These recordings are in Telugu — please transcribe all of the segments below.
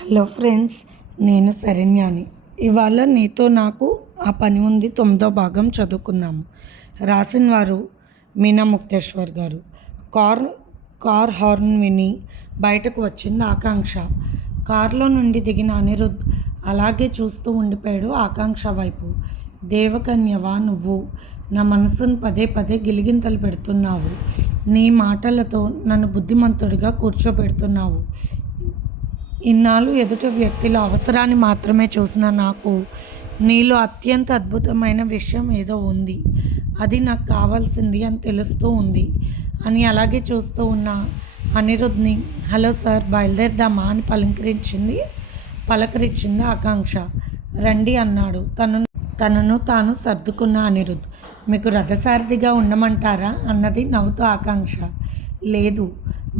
హలో ఫ్రెండ్స్, నేను శరణ్యాని. ఇవాళ నీతో నాకు ఆ పని ఉంది 9వ భాగం చదువుకుందాము. రాసిన వారు మీనా ముక్తేశ్వర్ గారు. కార్ కార్ హార్న్ విని బయటకు వచ్చింది ఆకాంక్ష. కారులో నుండి దిగిన అనిరుద్ అలాగే చూస్తూ ఉండిపోయాడు ఆకాంక్ష వైపు. దేవకన్యవా నువ్వు? నా మనసును పదే పదే గిలిగింతలు పెడుతున్నావు. నీ మాటలతో నన్ను బుద్ధిమంతుడిగా కూర్చోబెడుతున్నావు. ఇన్నాళ్ళు ఎదుటి వ్యక్తిలో అవసరాన్ని మాత్రమే చూసిన నాకు నీలో అత్యంత అద్భుతమైన విషయం ఏదో ఉంది. అది నాకు కావాల్సింది అని తెలుస్తూ ఉంది అని అలాగే చూస్తూ ఉన్న అనిరుద్ని హలో సార్, బయలుదేరదామా అని పలకరించింది ఆకాంక్ష. రండి అన్నాడు తనను తాను సర్దుకున్న అనిరుద్. మీకు రథసారథిగా ఉండమంటారా అన్నది నవ్వుతూ ఆకాంక్ష. లేదు,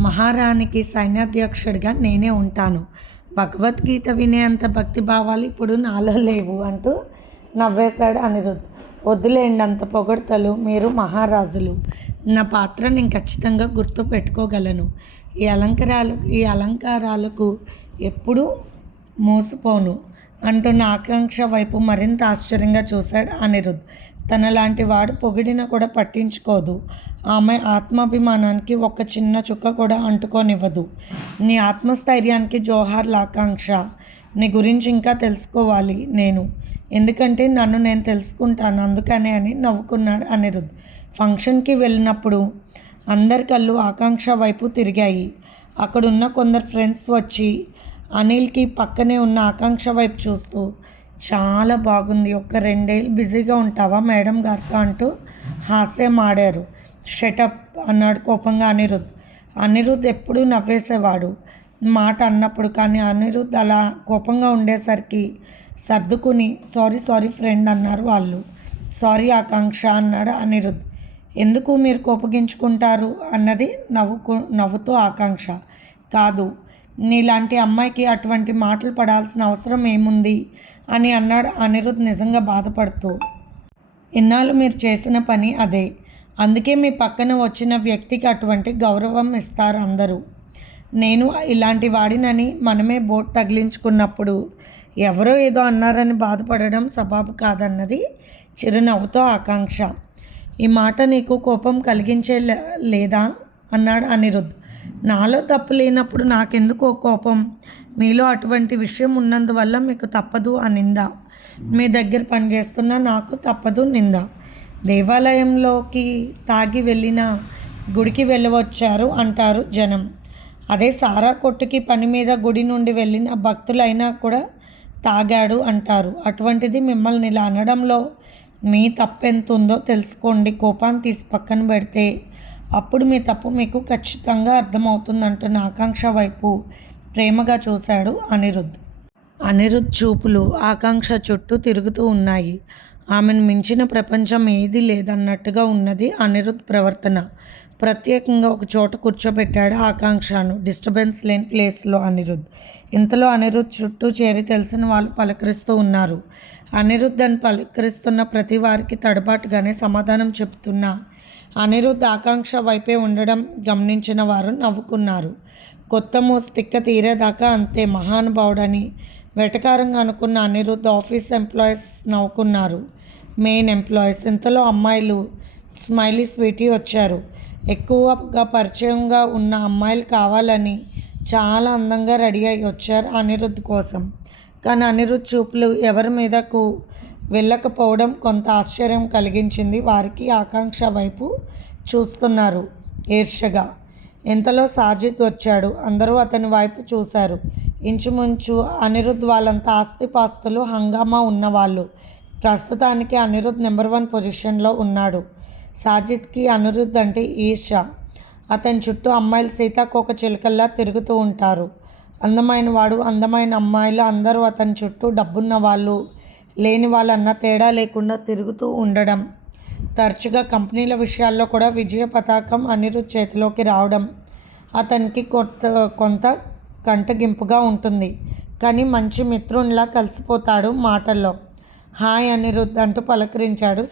మహారాణికి సైన్యాధ్యక్షుడిగా నేనే ఉంటాను. భగవద్గీత వినేంత భక్తి భావాలు ఇప్పుడు నాలో లేవు అంటూ నవ్వేశాడు అనిరుద్. వద్దులేండి అంత పొగడ్తలు, మీరు మహారాజులు. నా పాత్ర నేను ఖచ్చితంగా గుర్తు పెట్టుకోగలను. ఈ అలంకారాలకు ఎప్పుడూ మోసపోను అంటున్న ఆకాంక్ష వైపు మరింత ఆశ్చర్యంగా చూశాడు అనిరుద్. తనలాంటి వాడు పొగిడిన కూడా పట్టించుకోదు. ఆమె ఆత్మాభిమానానికి ఒక్క చిన్న చుక్క కూడా అంటుకోనివ్వదు. నీ ఆత్మస్థైర్యానికి జోహార్లు ఆకాంక్ష. నీ గురించి ఇంకా తెలుసుకోవాలి నేను, ఎందుకంటే నన్ను నేను తెలుసుకుంటాను అందుకనే అని నవ్వుకున్నాడు అనిరుద్. ఫంక్షన్కి వెళ్ళినప్పుడు అందరి కళ్ళు ఆకాంక్ష వైపు తిరిగాయి. అక్కడున్న కొందరు ఫ్రెండ్స్ వచ్చి అనిల్కి పక్కనే ఉన్న ఆకాంక్ష వైపు చూస్తూ చాలా బాగుంది, ఒక 2 ఏళ్ళు బిజీగా ఉంటావా మేడం గారితో అంటూ హాస్యం ఆడారు. షటప్ అన్నాడు కోపంగా అనిరుద్ ఎప్పుడూ నవ్వేసేవాడు మాట అన్నప్పుడు. కానీ అనిరుద్ అలా కోపంగా ఉండేసరికి సర్దుకుని సారీ ఫ్రెండ్ అన్నారు వాళ్ళు. సారీ ఆకాంక్ష అన్నాడు అనిరుద్. ఎందుకు మీరు కోపగించుకుంటారు అన్నది నవ్వుతూ ఆకాంక్ష. కాదు, నీలాంటి అమ్మాయికి అటువంటి మాటలు పడాల్సిన అవసరం ఏముంది అని అన్నాడు అనిరుద్ నిజంగా బాధపడుతూ. ఇన్నాళ్ళు మీరు చేసిన పని అదే, అందుకే మీ పక్కన వచ్చిన వ్యక్తికి అటువంటి గౌరవం ఇస్తారు అందరూ. నేను ఇలాంటి వాడినని మనమే బోట్ తగిలించుకున్నప్పుడు ఎవరో ఏదో అన్నారని బాధపడడం సబబు కాదన్నది చిరునవ్వుతో ఆకాంక్ష. ఈ మాట నీకు కోపం కలిగించే లేదా అన్నాడు అనిరుద్. నాలో తప్పు లేనప్పుడు నాకెందుకో కోపం? మీలో అటువంటి విషయం ఉన్నందువల్ల మీకు తప్పదు ఆ నింద. మీ దగ్గర పనిచేస్తున్న నాకు తప్పదు నింద. దేవాలయంలోకి తాగి వెళ్ళిన గుడికి వెళ్ళవచ్చారు అంటారు జనం. అదే సారా కొట్టుకి పని మీద గుడి నుండి వెళ్ళిన భక్తులైనా కూడా తాగాడు అంటారు. అటువంటిది మిమ్మల్ని ఇలా అనడంలో మీ తప్పెంత ఉందో తెలుసుకోండి. కోపాన్ని తీసి పక్కన పెడితే అప్పుడు మీ తప్పు మీకు ఖచ్చితంగా అర్థమవుతుందంటున్న ఆకాంక్ష వైపు ప్రేమగా చూశాడు అనిరుద్ చూపులు ఆకాంక్ష చుట్టూ తిరుగుతూ ఉన్నాయి. ఆమెను మించిన ప్రపంచం ఏదీ లేదన్నట్టుగా ఉన్నది అనిరుద్ ప్రవర్తన. ప్రత్యేకంగా ఒక చోట కూర్చోబెట్టాడు ఆకాంక్షను, డిస్టర్బెన్స్ లేని ప్లేస్లో. ఇంతలో అనిరుద్ చుట్టూ చేరి తెలిసిన వాళ్ళు పలకరిస్తూ ఉన్నారు. అనిరుద్ అని పలకరిస్తున్న ప్రతి వారికి తడబాటుగానే సమాధానం చెప్తున్న అనిరుద్ ఆకాంక్ష వైపే ఉండడం గమనించిన వారు నవ్వుకున్నారు. కొత్త మోసు తిక్క తీరేదాకా అంతే మహానుభావుడని వెటకారంగా అనుకున్న అనిరుద్ ఆఫీస్ ఎంప్లాయీస్ నవ్వుకున్నారు, మెయిన్ ఎంప్లాయీస్. ఇంతలో అమ్మాయిలు స్మైలీ స్వీటీ వచ్చారు. ఎక్కువగా పరిచయంగా ఉన్న అమ్మాయిలు కావాలని చాలా అందంగా రెడీ అయ్యి వచ్చారు అనిరుద్ కోసం. కానీ అనిరుద్ చూపులు ఎవరి మీదకు వెళ్ళకపోవడం కొంత ఆశ్చర్యం కలిగించింది వారికి. ఆకాంక్ష వైపు చూస్తున్నారు ఈర్ష్యగా. ఇంతలో సాజిద్ వచ్చాడు. అందరూ అతని వైపు చూశారు. ఇంచుమించు అనిరుద్ వాళ్ళంతా ఆస్తిపాస్తులు హంగామా ఉన్నవాళ్ళు. ప్రస్తుతానికి అనిరుద్ నెంబర్ 1 పొజిషన్లో ఉన్నాడు. సాజిద్కి అనిరుద్ అంటే ఈర్ష్య. అతని చుట్టూ అమ్మాయిలు సీతాకోక చిలుకల్లా తిరుగుతూ ఉంటారు. అందమైన వాడు, అందమైన అమ్మాయిలు అందరూ అతని చుట్టూ, డబ్బున్న వాళ్ళు లేని వాళ్ళన్న తేడా లేకుండా తిరుగుతూ ఉండడం, తరచుగా కంపెనీల విషయాల్లో కూడా విజయ పతాకం అనిరుద్ చేతిలోకి రావడం అతనికి కొంత కంటగింపుగా ఉంటుంది. కానీ మిత్రునిలా కలిసిపోతాడు మాటల్లో. హాయ్ అనిరుద్ అంటూ పలకరించాడు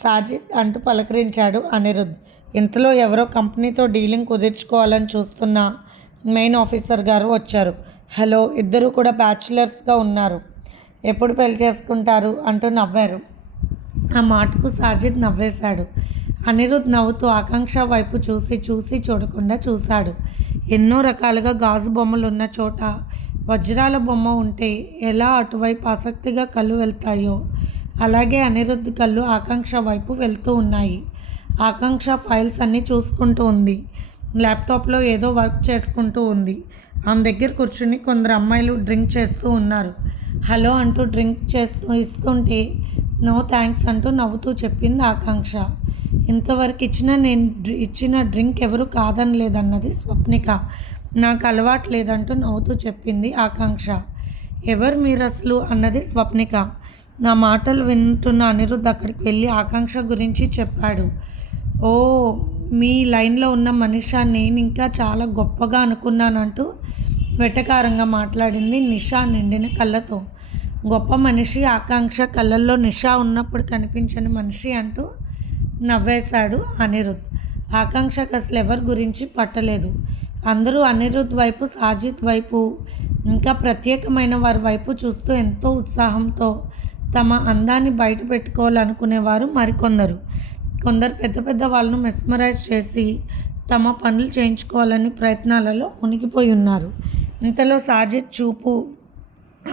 సాజిద్ అంటూ పలకరించాడు అనిరుద్. ఇంతలో ఎవరో కంపెనీతో డీలింగ్ కుదుర్చుకోవాలని చూస్తున్న మెయిన్ ఆఫీసర్ గారు వచ్చారు. హలో, ఇద్దరు కూడా బ్యాచిలర్స్గా ఉన్నారు, ఎప్పుడు పెళ్లి చేసుకుంటారు అంటూ నవ్వారు. ఆ మాటకు సాజిద్ నవ్వేశాడు. అనిరుద్ నవ్వుతూ ఆకాంక్ష వైపు చూసి చూసి చూడకుండా చూశాడు. ఎన్నో రకాలుగా గాజు బొమ్మలు ఉన్న చోట వజ్రాల బొమ్మ ఉంటే ఎలా అటువైపు ఆసక్తిగా కళ్ళు వెళ్తాయో అలాగే అనిరుద్ కళ్ళు ఆకాంక్ష వైపు వెళ్తూ ఉన్నాయి. ఆకాంక్ష ఫైల్స్ అన్నీ చూసుకుంటూ ఉంది. ల్యాప్టాప్లో ఏదో వర్క్ చేసుకుంటూ ఉంది. ఆమె దగ్గర కూర్చుని కొందరు అమ్మాయిలు డ్రింక్ చేస్తూ ఉన్నారు. హలో అంటూ డ్రింక్ చేస్తూ ఇస్తుంటే నో థ్యాంక్స్ అంటూ నవ్వుతూ చెప్పింది ఆకాంక్ష. ఇంతవరకు ఇచ్చిన డ్రింక్ ఎవరు కాదనలేదన్నది స్వప్నిక. నాకు అలవాటు లేదంటూ నవ్వుతూ చెప్పింది ఆకాంక్ష. ఎవరు మీరు అసలు అన్నది స్వప్నిక. నా మాటలు వింటున్న అనిరుద్ అక్కడికి వెళ్ళి ఆకాంక్ష గురించి చెప్పాడు. ఓ, మీ లైన్లో ఉన్న మనిషా, నేను ఇంకా చాలా గొప్పగా అనుకున్నానంటూ వెటకారంగా మాట్లాడింది నిషా నిండిన కళ్ళతో. గొప్ప మనిషి ఆకాంక్ష కళ్ళల్లో నిషా ఉన్నప్పుడు కనిపించని మనిషి అంటూ నవ్వేశాడు అనిరుద్. ఆకాంక్షకు అసలు ఎవరి గురించి పట్టలేదు. అందరూ అనిరుద్ వైపు, సాజిద్ వైపు, ఇంకా ప్రత్యేకమైన వారి వైపు చూస్తూ ఎంతో ఉత్సాహంతో తమ అందాన్ని బయట పెట్టుకోవాలనుకునేవారు మరికొందరు. కొందరు పెద్ద పెద్ద వాళ్ళను మెస్మరైజ్ చేసి తమ పనులు చేయించుకోవాలని ప్రయత్నాలలో మునిగిపోయి ఉన్నారు. ఇంతలో సాజిద్ చూపు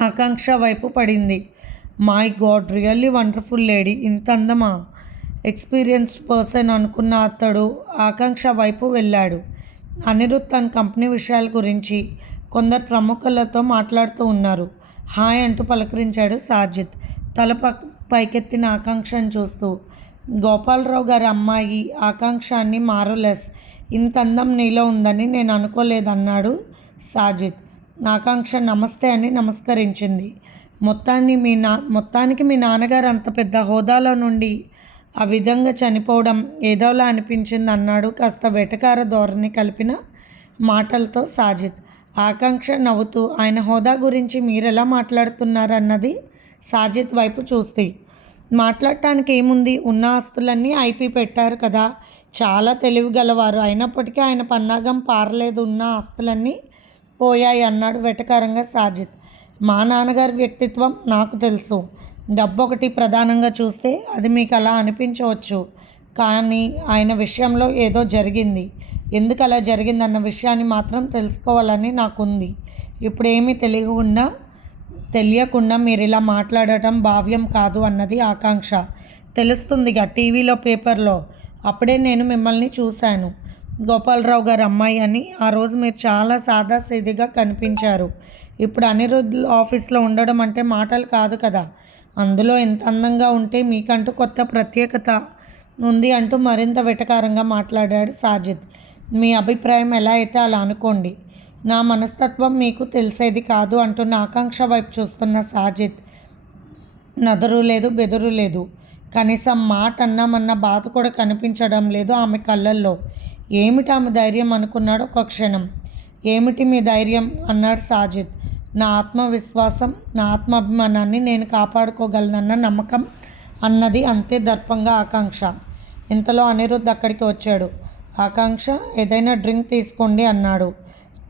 ఆకాంక్ష వైపు పడింది. My God, really wonderful lady, ఇంత అందమా? ఎక్స్పీరియన్స్డ్ పర్సన్ అనుకున్న అతడు ఆకాంక్ష వైపు వెళ్ళాడు. అనిరుద్ తన కంపెనీ విషయాల గురించి కొందరు ప్రముఖులతో మాట్లాడుతూ ఉన్నారు. హాయ్ అంటూ పలకరించాడు సాజిద్ తల పైకెత్తిన ఆకాంక్షను చూస్తూ. గోపాలరావు గారి అమ్మాయి ఆకాంక్ష అని మారలెస్, ఇంత అందం నీలో ఉందని నేను అనుకోలేదన్నాడు సాజిద్. ఆకాంక్ష నమస్తే అని నమస్కరించింది. మొత్తానికి మీ నాన్నగారు అంత పెద్ద హోదాలో నుండి ఆ విధంగా చనిపోవడం ఏదోలా అనిపించింది అన్నాడు కాస్త వెటకార ధోరణి కలిపిన మాటలతో సాజిద్. ఆకాంక్ష నవ్వుతూ ఆయన హోదా గురించి మీరెలా మాట్లాడుతున్నారన్నది సాజిద్ వైపు చూస్తే. మాట్లాడటానికి ఏముంది, ఉన్న ఆస్తులన్నీ ఐపీ పెట్టారు కదా, చాలా తెలివిగలవారు, అయినప్పటికీ ఆయన పన్నాగం పారలేదు, ఉన్న ఆస్తులన్నీ పోయాయి అన్నాడు వెటకారంగా సాజిద్. మా నాన్నగారి వ్యక్తిత్వం నాకు తెలుసు. డబ్బు ఒకటి ప్రధానంగా చూస్తే అది మీకు అలా అనిపించవచ్చు, కానీ ఆయన విషయంలో ఏదో జరిగింది. ఎందుకు అలా జరిగిందన్న విషయాన్ని మాత్రం తెలుసుకోవాలని నాకుంది. ఇప్పుడు ఏమీ తెలియకుండా మీరు ఇలా మాట్లాడటం భావ్యం కాదు అన్నది ఆకాంక్ష. తెలుస్తుందిగా, టీవీలో పేపర్లో అప్పుడే నేను మిమ్మల్ని చూశాను. గోపాలరావు గారి అమ్మాయి అని ఆ రోజు మీరు చాలా సాదాసీదిగా కనిపించారు. ఇప్పుడు అనిరుద్ ఆఫీస్లో ఉండడం అంటే మాటలు కాదు కదా, అందులో ఎంత అందంగా ఉంటే మీకంటూ కొత్త ప్రత్యేకత ఉంది అంటూ మరింత వెటకారంగా మాట్లాడాడు సాజిద్. మీ అభిప్రాయం ఎలా అయితే అలా అనుకోండి, నా మనస్తత్వం మీకు తెలిసేది కాదు అంటున్న ఆకాంక్ష వైపు చూస్తున్న సాజిద్ నదరు లేదు, బెదురు లేదు. కనీసం మాట అన్నామన్న బాధ కూడా కనిపించడం లేదు ఆమె కళ్ళల్లో. ఏమిటి ఆమె ధైర్యం అనుకున్నాడు ఒక క్షణం. ఏమిటి మీ ధైర్యం అన్నాడు సాజిద్. నా ఆత్మవిశ్వాసం, నా ఆత్మాభిమానాన్ని నేను కాపాడుకోగలనన్న నమ్మకం అన్నది అంతే దర్పంగా ఆకాంక్ష. ఇంతలో అనిరుద్ అక్కడికి వచ్చాడు. ఆకాంక్ష, ఏదైనా డ్రింక్ తీసుకోండి అన్నాడు.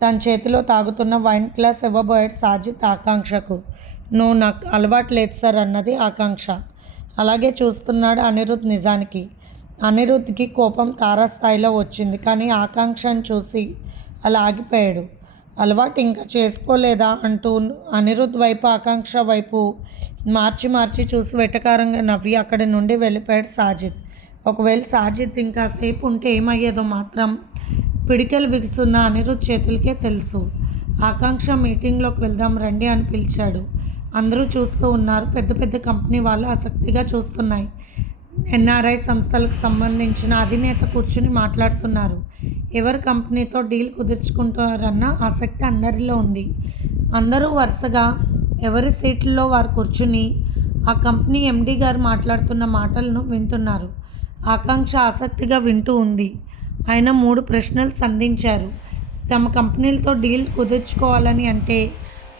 తన చేతిలో తాగుతున్న వైన్ గ్లాస్ ఇవ్వబోయాడు సాజిద్ ఆకాంక్షకు. నువ్వు నాకు అలవాటు లేదు సార్ అన్నది ఆకాంక్ష. అలాగే చూస్తున్నాడు అనిరుద్. నిజానికి అనిరుద్కి కోపం తారాస్థాయిలో వచ్చింది, కానీ ఆకాంక్షను చూసి అలా ఆగిపోయాడు. అలవాటు ఇంకా చేసుకోలేదా అంటూ అనిరుద్ వైపు ఆకాంక్ష వైపు మార్చి చూసి వెటకారంగా నవ్వి అక్కడి నుండి వెళ్ళిపోయాడు సాజిద్. ఒకవేళ సాజిద్ ఇంకాసేపు ఉంటే ఏమయ్యేదో మాత్రం పిడికెలు బిగుస్తున్న అనిరుద్ చేతులకే తెలుసు. ఆకాంక్ష మీటింగ్లోకి వెళ్దాం రండి అని పిలిచాడు. అందరూ చూస్తూ ఉన్నారు. పెద్ద పెద్ద కంపెనీ వాళ్ళు ఆసక్తిగా చూస్తున్నాయి. ఎన్ఆర్ఐ సంస్థలకు సంబంధించిన అధినేత కూర్చుని మాట్లాడుతున్నారు. ఎవరి కంపెనీతో డీల్ కుదుర్చుకుంటారన్న ఆసక్తి అందరిలో ఉంది. అందరూ వరుసగా ఎవరి సీట్లలో వారు కూర్చుని ఆ కంపెనీ ఎండీ గారు మాట్లాడుతున్న మాటలను వింటున్నారు. ఆకాంక్ష ఆసక్తిగా వింటూ ఉంది. ఆయన 3 ప్రశ్నలు సంధించారు. తమ కంపెనీలతో డీల్ కుదుర్చుకోవాలని అంటే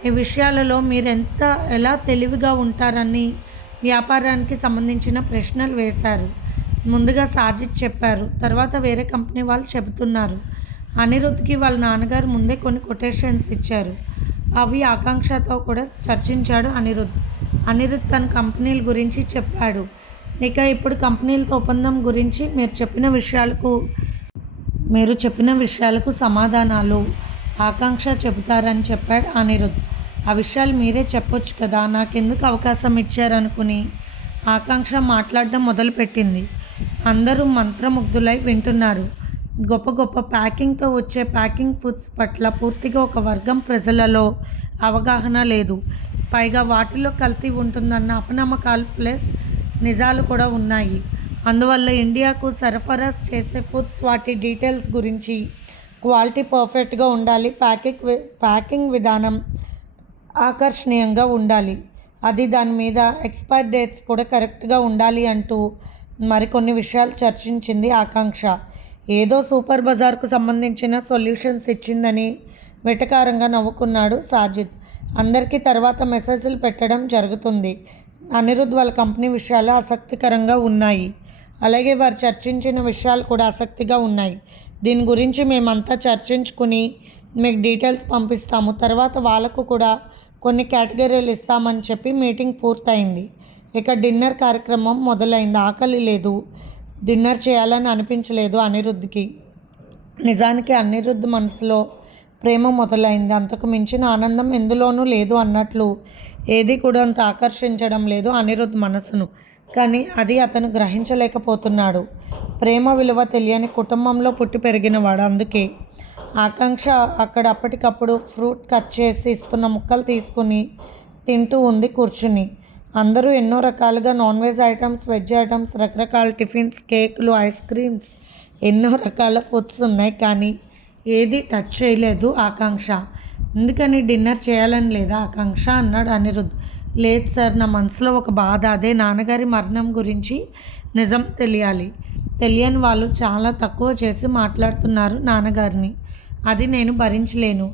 ఈ విషయాలలో ఎలా తెలివిగా ఉంటారని వ్యాపారానికి సంబంధించిన ప్రశ్నలు వేశారు. ముందుగా సాజిద్ చెప్పారు, తర్వాత వేరే కంపెనీ వాళ్ళు చెబుతున్నారు. అనిరుద్కి వాళ్ళ నాన్నగారు ముందే కొన్ని కొటేషన్స్ ఇచ్చారు. అవి ఆకాంక్షతో కూడా చర్చించాడు అనిరుద్. అనిరుద్ తన కంపెనీల గురించి చెప్పాడు. ఇక ఇప్పుడు కంపెనీలతో ఒప్పందం గురించి మీరు చెప్పిన విషయాలకు సమాధానాలు ఆకాంక్ష చెబుతారని చెప్పాడు అనిరుద్. ఆ విషయాలు మీరే చెప్పొచ్చు కదా, నాకెందుకు అవకాశం ఇచ్చారనుకుని ఆకాంక్ష మాట్లాడడం మొదలుపెట్టింది. అందరూ మంత్రముగ్ధులై వింటున్నారు. గొప్ప గొప్ప ప్యాకింగ్తో వచ్చే ప్యాకింగ్ ఫుడ్స్ పట్ల పూర్తిగా ఒక వర్గం ప్రజలలో అవగాహన లేదు. పైగా వాటిలో కల్తీ ఉంటుందన్న అపనమ్మకాలు ప్లస్ నిజాలు కూడా ఉన్నాయి. అందువల్ల ఇండియాకు సరఫరా చేసే ఫుడ్స్ వాటి డీటెయిల్స్ గురించి, క్వాలిటీ పర్ఫెక్ట్గా ఉండాలి, ప్యాకింగ్ విధానం ఆకర్షణీయంగా ఉండాలి, అది దాని మీద ఎక్స్పైర్ డేట్స్ కూడా కరెక్ట్గా ఉండాలి అంటూ మరికొన్ని విషయాలు చర్చించింది ఆకాంక్ష. ఏదో సూపర్ బజార్కు సంబంధించిన సొల్యూషన్స్ ఇచ్చిందని వెటకారంగా నవ్వుకున్నాడు సాజిద్. అందరికీ తర్వాత మెసేజ్లు పెట్టడం జరుగుతుంది. అనిరుద్ వాళ్ళ కంపెనీ విషయాలు ఆసక్తికరంగా ఉన్నాయి. అలాగే వారు చర్చించిన విషయాలు కూడా ఆసక్తిగా ఉన్నాయి. దీని గురించి మేమంతా చర్చించుకుని మీకు డీటెయిల్స్ పంపిస్తాము. తర్వాత వాళ్ళకు కూడా కొన్ని కేటగిరీలు ఇస్తామని చెప్పి మీటింగ్ పూర్తయింది. ఇక డిన్నర్ కార్యక్రమం మొదలైంది. ఆకలి లేదు, డిన్నర్ చేయాలని అనిపించలేదు అనిరుద్ధ్కి. నిజానికి అనిరుద్ధ్ మనసులో ప్రేమ మొదలైంది. అంతకు మించిన ఆనందం ఎందులోనూ లేదు అన్నట్లు ఏది కూడా అంత ఆకర్షించడం లేదు అనిరుద్ధ్ మనసును. కానీ అది అతను గ్రహించలేకపోతున్నాడు. ప్రేమ విలువ తెలియని కుటుంబంలో పుట్టి పెరిగినవాడు. అందుకే ఆకాంక్ష అక్కడ అప్పటికప్పుడు ఫ్రూట్ కట్ చేసి ఇస్తున్న ముక్కలు తీసుకుని తింటూ ఉంది కూర్చుని. అందరూ ఎన్నో రకాలుగా non veg items, veg items, రకరకాల టిఫిన్స్, కేకులు, ఐస్ క్రీమ్స్, ఎన్నో రకాల ఫుడ్స్ ఉన్నాయి. కానీ ఏది టచ్ చేయలేదు ఆకాంక్ష. ఎందుకని డిన్నర్ చేయాలని లేదా ఆకాంక్ష అన్నాడు అనిరుద్. లేదు సార్, నా మనసులో ఒక బాధ, అదే నాన్నగారి మరణం గురించి నిజం తెలియాలి. తెలియని వాళ్ళు చాలా తక్కువ చేసి మాట్లాడుతున్నారు నాన్నగారిని. అది నేను భరించలేను.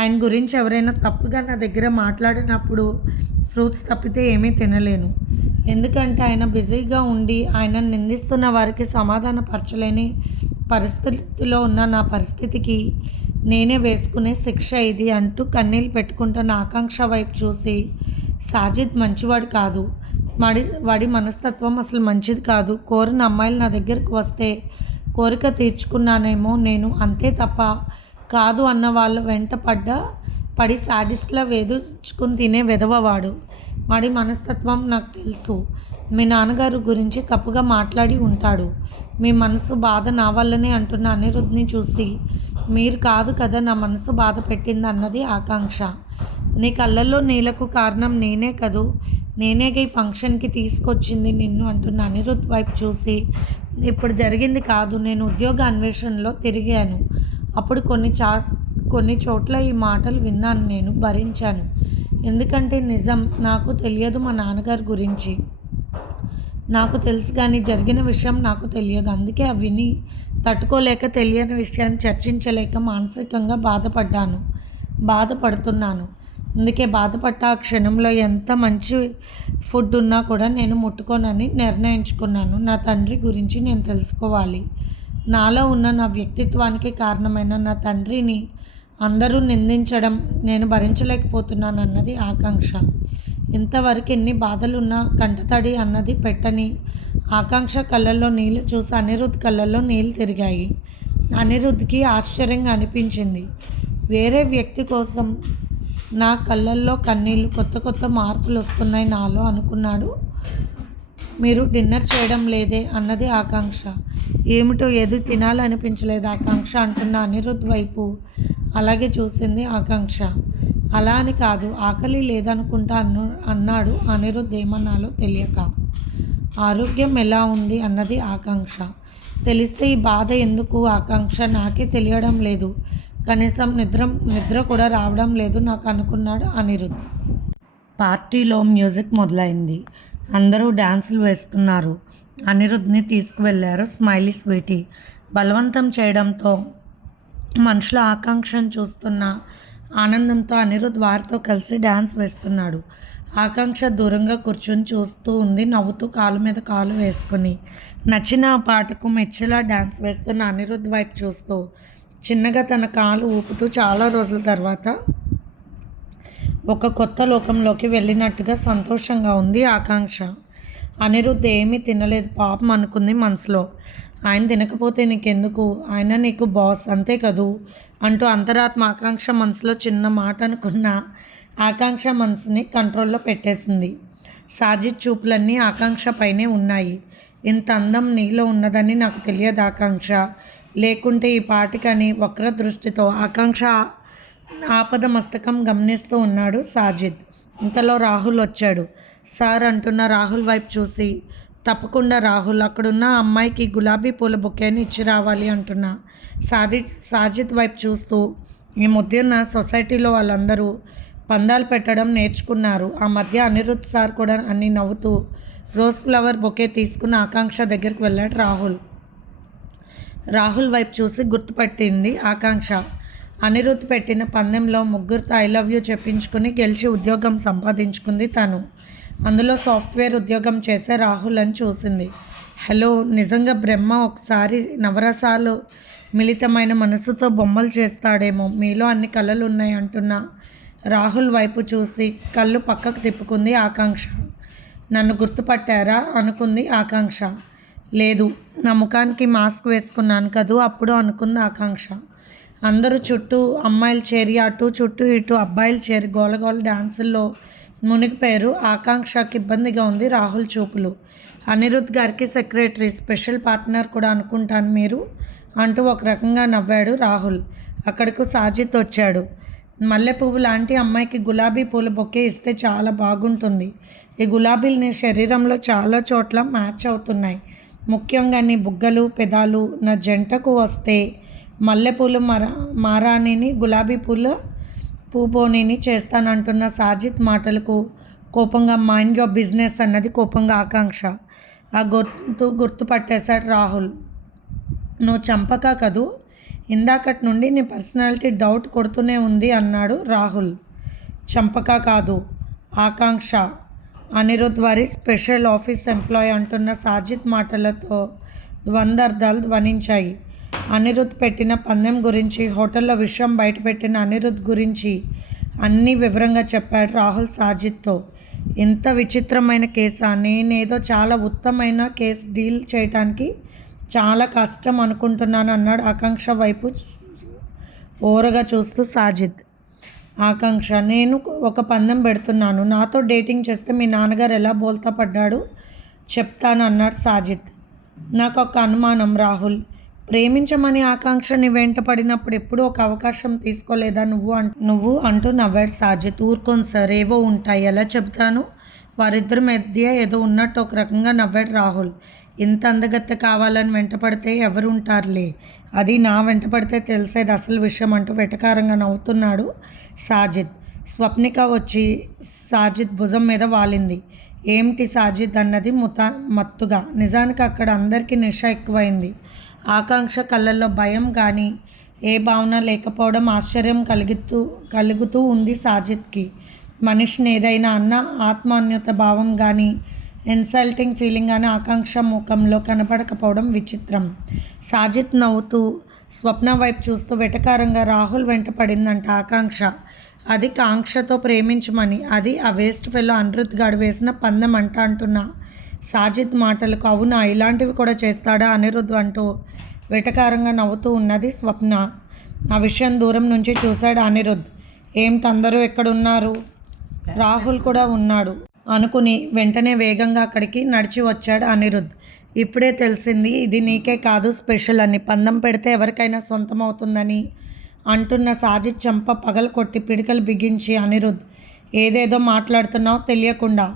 ఆయన గురించి ఎవరైనా తప్పుగా నా దగ్గర మాట్లాడినప్పుడు ఫ్రూట్స్ తప్పితే ఏమీ తినలేను. ఎందుకంటే ఆయన బిజీగా ఉండి ఆయన నిందిస్తున్న వారికి సమాధానపరచలేని పరిస్థితిలో ఉన్న నా పరిస్థితికి నేనే వేసుకునే శిక్ష ఇది అంటూ కన్నీళ్ళు పెట్టుకుంటున్న ఆకాంక్ష వైపు చూసి, సాజిద్ మంచివాడు కాదు, వాడి మనస్తత్వం అసలు మంచిది కాదు. కోరిన అమ్మాయిలు నా దగ్గరికి వస్తే కోరిక తీర్చుకున్నానేమో నేను, అంతే తప్ప కాదు అన్న వాళ్ళు వెంట పడి సాడిస్ట్లా వేధించుకుని తినే వెధవవాడు. వాడి మనస్తత్వం నాకు తెలుసు. మీ నాన్నగారు గురించి తప్పుగా మాట్లాడి ఉంటాడు. మీ మనసు బాధ నా వల్లనే అంటున్న అనిరుద్ధ్ని చూసి, మీరు కాదు కదా నా మనసు బాధ పెట్టింది అన్నది ఆకాంక్ష. నీ కళ్ళల్లో నీళ్లకు కారణం నేనే కదూ, నేనే ఈ ఫంక్షన్కి తీసుకొచ్చింది నిన్ను అంటున్న అనిరుద్ వైపు చూసి, ఇప్పుడు జరిగింది కాదు, నేను ఉద్యోగ అన్వేషణలో తిరిగాను. అప్పుడు కొన్ని చోట్ల ఈ మాటలు విన్నాను. నేను భరించాను. ఎందుకంటే నిజం నాకు తెలియదు. మా నాన్నగారి గురించి నాకు తెలుసు కానీ జరిగిన విషయం నాకు తెలియదు. అందుకే విని తట్టుకోలేక తెలియని విషయాన్ని చర్చించలేక మానసికంగా బాధపడుతున్నాను. అందుకే బాధపడ్డ ఆ క్షణంలో ఎంత మంచి ఫుడ్ ఉన్నా కూడా నేను ముట్టుకోనని నిర్ణయించుకున్నాను. నా తండ్రి గురించి నేను తెలుసుకోవాలి. నాలో ఉన్న నా వ్యక్తిత్వానికి కారణమైన నా తండ్రిని అందరూ నిందించడం నేను భరించలేకపోతున్నాను అన్నది ఆకాంక్ష. ఇంతవరకు ఎన్ని బాధలున్నా కంటతడి అన్నది పెట్టని ఆకాంక్ష కళ్ళల్లో నీళ్లు చూసి అనిరుద్ కళ్ళల్లో నీళ్ళు తిరిగాయి. అనిరుద్ధ్కి ఆశ్చర్యంగా అనిపించింది. వేరే వ్యక్తి కోసం నా కళ్ళల్లో కన్నీళ్ళు, కొత్త కొత్త మార్పులు వస్తున్నాయి నాలో అనుకున్నాడు. మీరు డిన్నర్ చేయడం లేదే అన్నది ఆకాంక్ష. ఏమిటో ఏది తినాలనిపించలేదు ఆకాంక్ష అంటున్న అనిరుద్ వైపు అలాగే చూసింది ఆకాంక్ష. అలా అని కాదు, ఆకలి లేదనుకుంటా అన్నాడు అనిరుద్ ఏమన్నాలో తెలియక. ఆరోగ్యం ఎలా ఉంది అన్నది ఆకాంక్ష. తెలిస్తే ఈ బాధ ఎందుకు ఆకాంక్ష, నాకే తెలియడం లేదు. కనీసం నిద్ర కూడా రావడం లేదు నాకు అనుకున్నాడు అనిరుద్. పార్టీలో మ్యూజిక్ మొదలైంది. అందరూ డ్యాన్సులు వేస్తున్నారు. అనిరుద్ధ్ని తీసుకువెళ్ళారు స్మైలీ స్వీటీ. బలవంతం చేయడంతో మనుషుల ఆకాంక్షను చూస్తున్న ఆనందంతో అనిరుద్ వారితో కలిసి డ్యాన్స్ వేస్తున్నాడు. ఆకాంక్ష దూరంగా కూర్చొని చూస్తూ ఉంది, నవ్వుతూ కాలు మీద కాలు వేసుకుని. నచ్చిన ఆ పాటకు మెచ్చేలా డ్యాన్స్ వేస్తున్న అనిరుద్ వైపు చూస్తూ చిన్నగా తన కాలు ఊపుతూ చాలా రోజుల తర్వాత ఒక కొత్త లోకంలోకి వెళ్ళినట్టుగా సంతోషంగా ఉంది ఆకాంక్ష. అనిరుద్ధ్ ఏమీ తినలేదు పాపం అనుకుంది మనసులో. ఆయన తినకపోతే నీకెందుకు, ఆయన నీకు బాస్ అంతే కదూ అంటూ అంతరాత్మ ఆకాంక్ష మనసులో చిన్న మాట అనుకున్న ఆకాంక్ష మనసుని కంట్రోల్లో పెట్టేసింది. సాజిద్ చూపులన్నీ ఆకాంక్ష పైనే ఉన్నాయి. ఇంత అందం నీలో ఉన్నదని నాకు తెలియదు ఆకాంక్ష, లేకుంటే ఈ పాటికని వక్ర దృష్టితో ఆకాంక్ష ఆపద మస్తకం గమనిస్తూ ఉన్నాడు సాజిద్. ఇంతలో రాహుల్ వచ్చాడు. సార్ అంటున్న రాహుల్ వైపు చూసి, తప్పకుండా రాహుల్, అక్కడున్న అమ్మాయికి గులాబీ పూల బొకేని ఇచ్చి రావాలి అంటున్నా సాజిద్ వైపు చూస్తూ, ఈ మధ్యన సొసైటీలో వాళ్ళందరూ పందాలు పెట్టడం నేర్చుకున్నారు. ఆ మధ్య అనిరుద్ధ్ సార్ కూడా అన్ని నవ్వుతూ రోజ్ ఫ్లవర్ బొకే తీసుకున్న ఆకాంక్ష దగ్గరికి వెళ్ళాడు రాహుల్. రాహుల్ వైపు చూసి గుర్తుపట్టింది ఆకాంక్ష. అనిరుద్ధ్ పెట్టిన పందెంలో ముగ్గురితో ఐ లవ్ యూ చెప్పించుకుని గెలిచి ఉద్యోగం సంపాదించుకుంది తను. అందులో సాఫ్ట్వేర్ ఉద్యోగం చేసే రాహుల్ అని చూసింది. హలో, నిజంగా బ్రహ్మ ఒకసారి నవరసాలు మిళితమైన మనసుతో బొమ్మలు చేస్తాడేమో, మీలో అన్ని కళలు ఉన్నాయి అంటున్నా రాహుల్ వైపు చూసి కళ్ళు పక్కకు తిప్పుకుంది ఆకాంక్ష. నన్ను గుర్తుపట్టారా అనుకుంది ఆకాంక్ష. లేదు, నా ముఖానికి మాస్క్ వేసుకున్నాను కదూ అప్పుడు అనుకుంది ఆకాంక్ష. అందరూ చుట్టూ అమ్మాయిలు చేరి అటు చుట్టూ ఇటు అబ్బాయిలు చేరి గోలగోల డాన్సుల్లో మునిగిపోయారు. ఆకాంక్షకి ఇబ్బందిగా ఉంది రాహుల్ చూపులు. అనిరుద్ధ్ గారికి సెక్రటరీ, స్పెషల్ పార్ట్నర్ కూడా అనుకుంటాను మీరు అంటూ ఒక రకంగా నవ్వాడు రాహుల్. అక్కడకు సాజిద్ వచ్చాడు. మల్లె పువ్వు లాంటి అమ్మాయికి గులాబీ పూల బొకే ఇస్తే చాలా బాగుంటుంది. ఈ గులాబీలు నీ శరీరంలో చాలా చోట్ల మ్యాచ్ అవుతున్నాయి. ముఖ్యంగా నీ బుగ్గలు పెదాలు నా జంటకు వస్తే మల్లెపూలు మారాణిని గులాబీ పూల పూబోనిని చేస్తానంటున్న సాజిద్ మాటలకు కోపంగా మైండ్ యువర్ బిజినెస్ అన్నది కోపంగా ఆకాంక్ష. ఆ గుర్తుపట్టేశాడు రాహుల్. నువ్వు చంపక కదూ, ఇందాకటి నుండి నీ పర్సనాలిటీ డౌట్ కొడుతూనే ఉంది అన్నాడు రాహుల్. చంపక కాదు ఆకాంక్ష, అనిరుద్ధ్ వారి స్పెషల్ ఆఫీస్ ఎంప్లాయీ అంటున్న సాజిద్ మాటలతో ద్వంద్వార్థాలు ధ్వనించాయి. అనిరుద్ధ్ పెట్టిన పందెం గురించి, హోటల్లో విషయం బయటపెట్టిన అనిరుద్ధ్ గురించి అన్నీ వివరంగా చెప్పాడు రాహుల్ సాజిద్తో. ఇంత విచిత్రమైన కేసా, నేనేదో చాలా ఉత్తమమైన కేసు డీల్ చేయటానికి చాలా కష్టం అనుకుంటున్నాను అన్నాడు ఆకాంక్ష వైపు ఓరగా చూస్తూ సాజిద్. ఆకాంక్ష, నేను ఒక పందెం పెడుతున్నాను. నాతో డేటింగ్ చేస్తే మీ నాన్నగారు ఎలా బోల్తా పడ్డాడు చెప్తాను అన్నాడు సాజిద్. నాకు ఒక అనుమానం రాహుల్, ప్రేమించమని ఆకాంక్షని వెంట పడినప్పుడు ఎప్పుడూ ఒక అవకాశం తీసుకోలేదా నువ్వు అంటూ నవ్వాడు సాజిద్. ఊరుకోను సార్, ఏవో ఉంటాయి, ఎలా చెబుతాను. వారిద్దరి మధ్య ఏదో ఉన్నట్టు ఒక రకంగా నవ్వాడు రాహుల్. ఇంత అందగత్తె కావాలని వెంటపడితే ఎవరుంటారులే, అది నా వెంటపడితే తెలిసేది అసలు విషయం అంటూ వెటకారంగా నవ్వుతున్నాడు సాజిద్. స్వప్నిక వచ్చి సాజిద్ భుజం మీద వాలింది. ఏమిటి సాజిద్ అన్నది మత్తుగా. నిజానికి అక్కడ అందరికీ నిష ఎక్కువైంది. ఆకాంక్ష కళ్ళల్లో భయం కానీ ఏ భావన లేకపోవడం ఆశ్చర్యం కలుగుతూ ఉంది సాజిద్కి. మనిషిని ఏదైనా అన్న ఆత్మాన్యత భావం కానీ ఇన్సల్టింగ్ ఫీలింగ్ కానీ ఆకాంక్ష ముఖంలో కనపడకపోవడం విచిత్రం. సాజిద్ నవ్వుతూ స్వప్న వైపు చూస్తూ వెటకారంగా రాహుల్ వెంట పడిందంట ఆకాంక్ష. అది కాంక్షతో ప్రేమించమని, అది ఆ వేస్ట్ ఫెలో అనిరుద్ధ్ గాడు వేసిన పందెం అంటున్నా సాజిద్ మాటలకు. అవునా, ఇలాంటివి కూడా చేస్తాడా అనిరుద్ధ్ అంటూ వెటకారంగా నవ్వుతూ ఉన్నది స్వప్న. ఆ విషయం దూరం నుంచి చూశాడు అనిరుద్ధ్. ఏమిటి అందరూ ఎక్కడున్నారు, రాహుల్ కూడా ఉన్నాడు అనుకుని వెంటనే వేగంగా అక్కడికి నడిచి వచ్చాడు అనిరుద్ధ్. ఇప్పుడే తెలిసింది ఇది నీకే కాదు స్పెషల్ అని, పందెం పెడితే ఎవరికైనా సొంతం అవుతుందని అంటున్న సాజిద్ చెంప పగలకొట్టి పిడికలు బిగించి, అనిరుద్ధ్ ఏదేదో మాట్లాడుతున్నావు తెలియకుండా,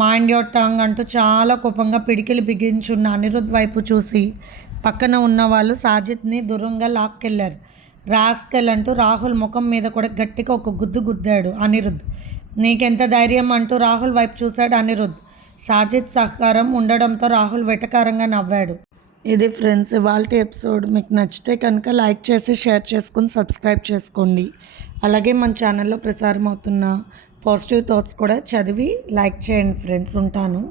మైండ్ యువర్ టంగ్ అంటూ చాలా కోపంగా పిడికిలు బిగించున్న అనిరుద్ధ్ వైపు చూసి పక్కన ఉన్న వాళ్ళు సాజిద్ని దూరంగా లాక్కెళ్ళారు. రాస్కెల్ అంటూ రాహుల్ ముఖం మీద కూడా గట్టిగా ఒక గుద్దు గుద్దాడు అనిరుద్ధ్. నీకెంత ధైర్యం అంటూ రాహుల్ వైపు చూశాడు అనిరుద్ధ్. సాజిద్ సహకారం ఉండడంతో రాహుల్ వెటకారంగా నవ్వాడు. ఇది ఫ్రెండ్స్ ఇవాల్టి ఎపిసోడ్. మీకు నచ్చితే కనుక లైక్ చేసి షేర్ చేసుకుని సబ్స్క్రైబ్ చేసుకోండి. అలాగే మన ఛానల్లో ప్రసారం అవుతున్న పాజిటివ్ థాట్స్ కూడా చదివి లైక్ చేయండి ఫ్రెండ్స్. ఉంటాను.